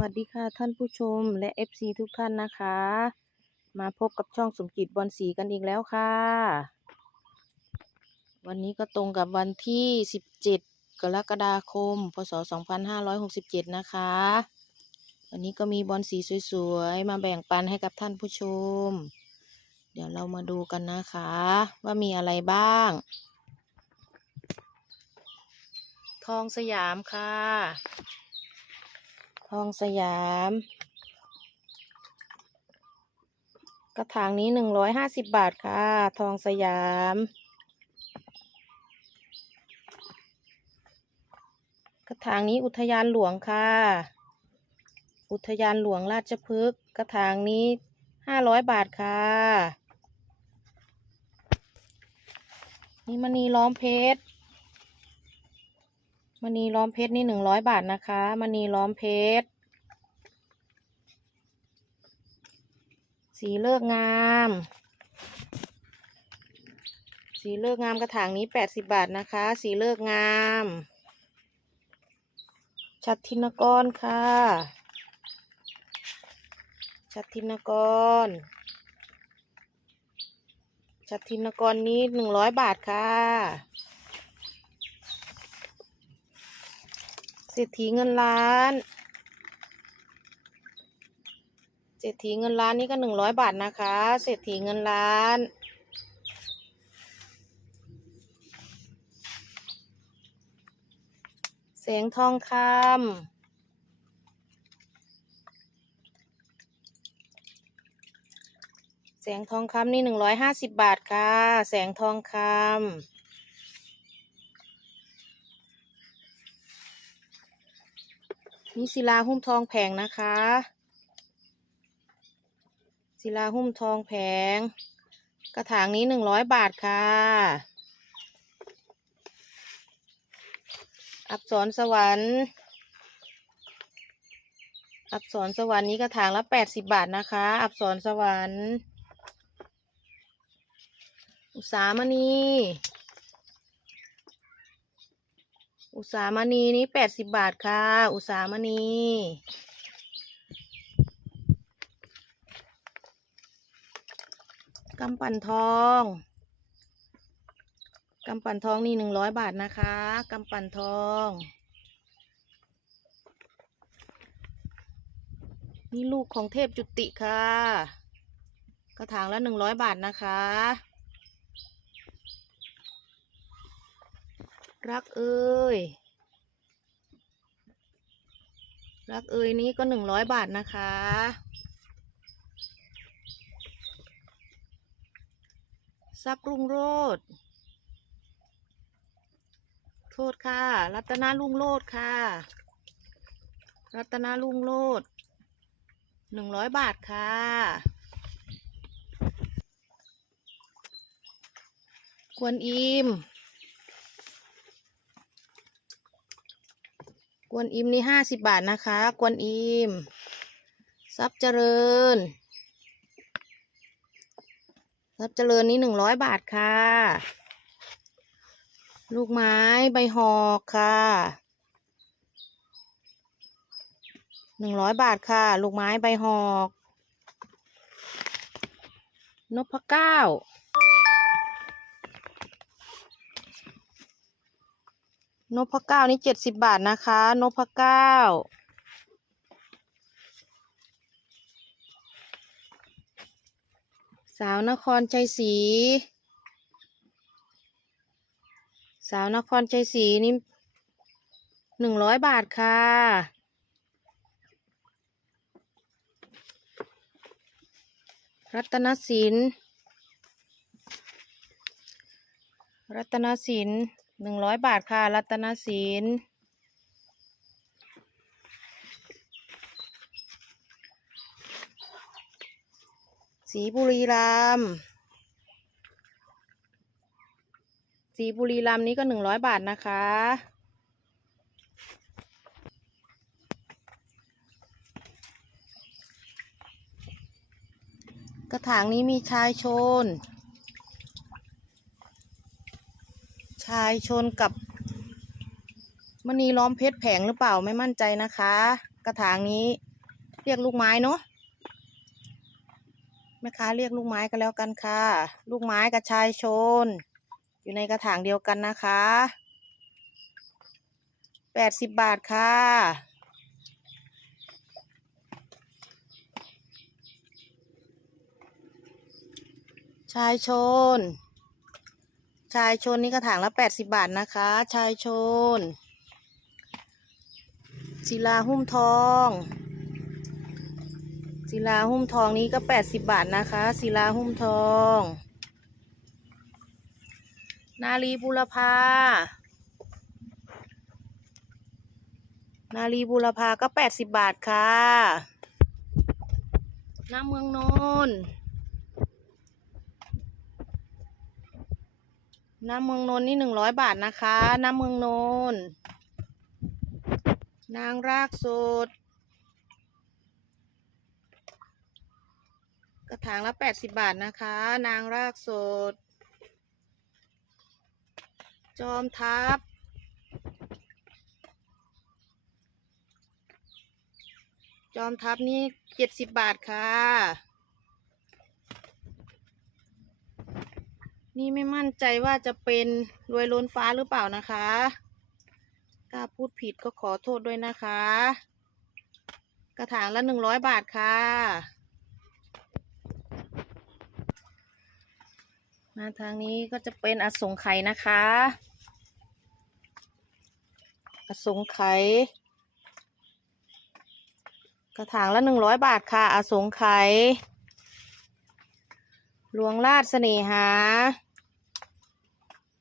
วัสดีค่ะท่านผู้ชมและ FC ทุกท่านนะคะ มาพบกับช่องสมจิตบอลสีกันอีกแล้วค่ะ วันนี้ก็ตรงกับวันที่ 17 กรกฎาคม พศ 2567 นะคะ วันนี้ก็มีบอลสีสวยๆ มาแบ่งปันให้กับท่านผู้ชม เดี๋ยวเรามาดูกันนะคะ ว่ามีอะไรบ้าง ทองสยามค่ะ องสยาม กระถางนี้หนึ่งร้อยห้าสิบบาทค่ะ ทองสยาม กระถางนี้อุทยานหลวงค่ะ อุทยานหลวงราชพฤกษ์กระถางนี้ห้าร้อยบาทค่ะ นี่มณีล้อมเพชร มณีล้อมเพชรนี่หนึ่งร้อยบาทนะคะมณีล้อมเพชร สีเลิกงาม สีเลิกงามกระถางนี้แปดสิบบาทนะคะ สีเลิกงาม ชัดทินกรค่ะ ชัดทินกรชัดทินกรนี้หนึ่งร้อยบาทค่ะ เศรษฐีเงินล้านเศรษฐีเงินล้านนี่ก็หนึ่งร้อยบาทนะคะเศรษฐีเงินล้านแสงทองคำแสงทองคำนี่หนึ่งร้อยห้าสิบบาทค่ะ แสงทองคำ นี่ศิลาหุ้มทองแผงนะคะ ศิลาหุ้มทองแผง กระถางนี้หนึ่งร้อยบาทค่ะ อักษรสวรรค์ อักษรสวรรค์นี้กระถางละแปดสิบบาทนะคะ อักษรสวรรค์ อุสามณี อุสามณีนี้แปดสิบบาทค่ะ อุสามณีกำปั่นทองกำปั่นทองนี่หนึ่งร้อยบาทนะคะกำปั่นทองนี่ลูกของเทพจุติค่ะ กระถางละหนึ่งร้อยบาทนะคะ รักเอ้ย รักเอ้ยนี้ก็หนึ่งร้อยบาทนะคะ ซักรุ่งโรดโทษค่ะ รัตนารุ่งโรดค่ะ รัตนารุ่งโรดหนึ่งร้อยบาทค่ะกวนอิม กวนอิมนี่ห้าสิบบาทนะคะ กวนอิมทรัพย์เจริญทรัพย์เจริญนี่หนึ่งร้อยบาทค่ะ ลูกไม้ใบหอกค่ะหนึ่งร้อยบาทค่ะ ลูกไม้ใบหอก นพเก้า นพเก้านี่เจ็ดสิบบาทนะคะ นพเก้าสาวนครใจศรีสาวนครใจศรีนี่หนึ่งร้อยบาทค่ะ รัตนสินรัตนสิน หนึ่งร้อยบาทค่ะ รัตนสินสีบุรีรัมสีบุรีรัมนี้ก็หนึ่งร้อยบาทนะคะ กระถางนี้มีชายชน ชายชนกับมณีล้อมเพชรแผงหรือเปล่าไม่มั่นใจนะคะ กระถางนี้เรียกลูกไม้เนาะแม่ค้าเรียกลูกไม้ก็แล้วกันค่ะ ลูกไม้กับชายชน อยู่ในกระถางเดียวกันนะคะแปดสิบบาทค่ะชายชน ชายชนนี่กระถางละแปดสิบบาทนะคะ ชายชน ศิลาหุ้มทอง ศิลาหุ้มทองนี้ก็แปดสิบบาทนะคะ ศิลาหุ้มทอง นาลีบุรพา นาลีบุรพาก็แปดสิบบาทค่ะ น้ำเมืองนนท์ น้ำเมืองนนนี่หนึ่งร้อยบาทนะคะ น้ำเมืองนนนางรากสดกระถางละแปดสิบบาทนะคะ นางรากสดจอมทัพจอมทัพนี่เจ็ดสิบบาทค่ะ นี่ไม่มั่นใจว่าจะเป็นรวยล้นฟ้าหรือเปล่านะคะ ถ้าพูดผิดก็ขอโทษด้วยนะคะ กระถางละหนึ่งร้อยบาทค่ะ มาทางนี้ก็จะเป็นอสงไขยนะคะ อสงไขยกระถางละหนึ่งร้อยบาทค่ะ อสงไขยหลวงราชเสน่หา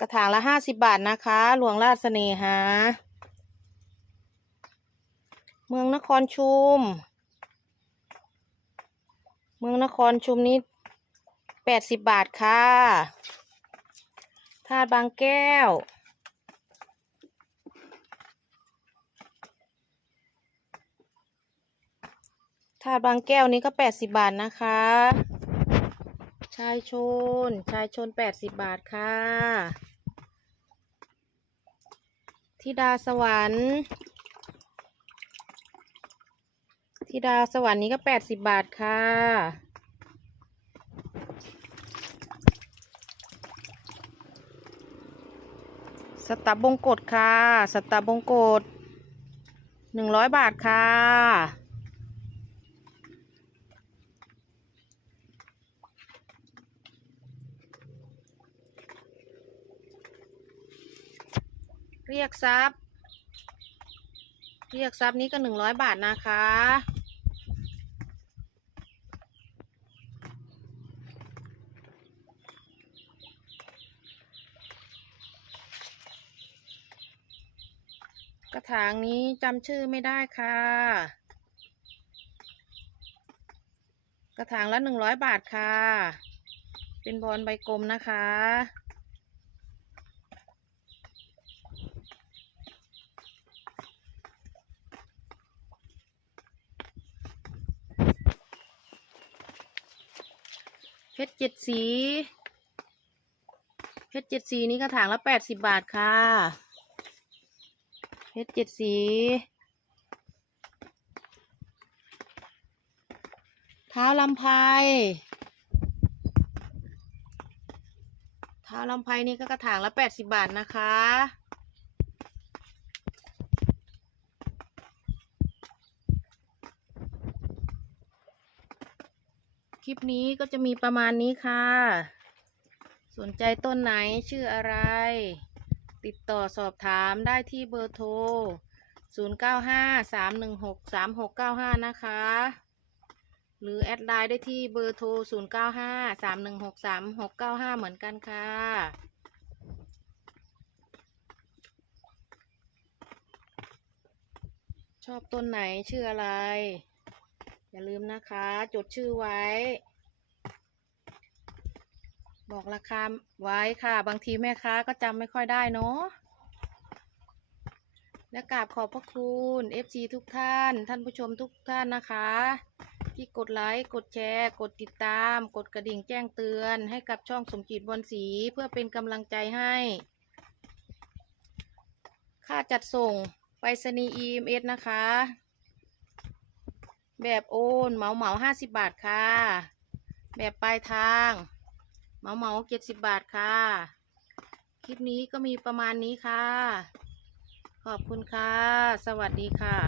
กระถางละห้าสิบบาทนะคะ หลวงราชเสน่หา เมืองนครชุม เมืองนครชุมนี้แปดสิบบาทค่ะธาตุบางแก้วถาดบางแก้วนี้ก็แปดสิบบาทนะคะ ชายชน ชายชนแปดสิบบาทค่ะธิดาสวรรค์ธิดาสวรรค์นี้ก็แปดสิบบาทค่ะสตับบงกฎค่ะ สตับบงกฎหนึ่งร้อยบาทค่ะ เรียกทรัพย์ เรียกทรัพย์นี้ก็หนึ่งร้อยบาทนะคะ กระถางนี้จำชื่อไม่ได้ค่ะ กระถางละหนึ่งร้อยบาทค่ะ เป็นบอลใบกลมนะคะ เพชรเจ็ดสี เพชรเจ็ดสีนี้กระถางละแปดสิบบาทค่ะ เพชรเจ็ดสี เท้าลำไพเท้าลำไพนี่ก็กระถางละแปดสิบบาทนะคะ คลิปนี้ก็จะมีประมาณนี้ค่ะ สนใจต้นไหนชื่ออะไร ติดต่อสอบถามได้ที่เบอร์โทร 0953163695 นะคะ หรือแอดไลน์ได้ที่เบอร์โทร 0953163695 เหมือนกันค่ะชอบต้นไหนชื่ออะไร อย่าลืมนะคะ จดชื่อไว้ บอกราคาไว้ค่ะ บางทีแม่ค้าก็จำไม่ค่อยได้เนาะและกราบขอบพระคุณ FC ทุกท่าน ท่านผู้ชมทุกท่านนะคะ ที่กดไลค์ กดแชร์ กดติดตาม กดกระดิ่งแจ้งเตือน ให้กับช่องสมจิตบอลสีเพื่อเป็นกำลังใจให้ ค่าจัดส่งไปรษณีย์ EMS นะคะ แบบโอนเหมาเหมาห้าสิบบาทค่ะ แบบปลายทาง เหมาเหมาเจ็ดสิบบาทค่ะ คลิปนี้ก็มีประมาณนี้ค่ะ ขอบคุณค่ะ สวัสดีค่ะ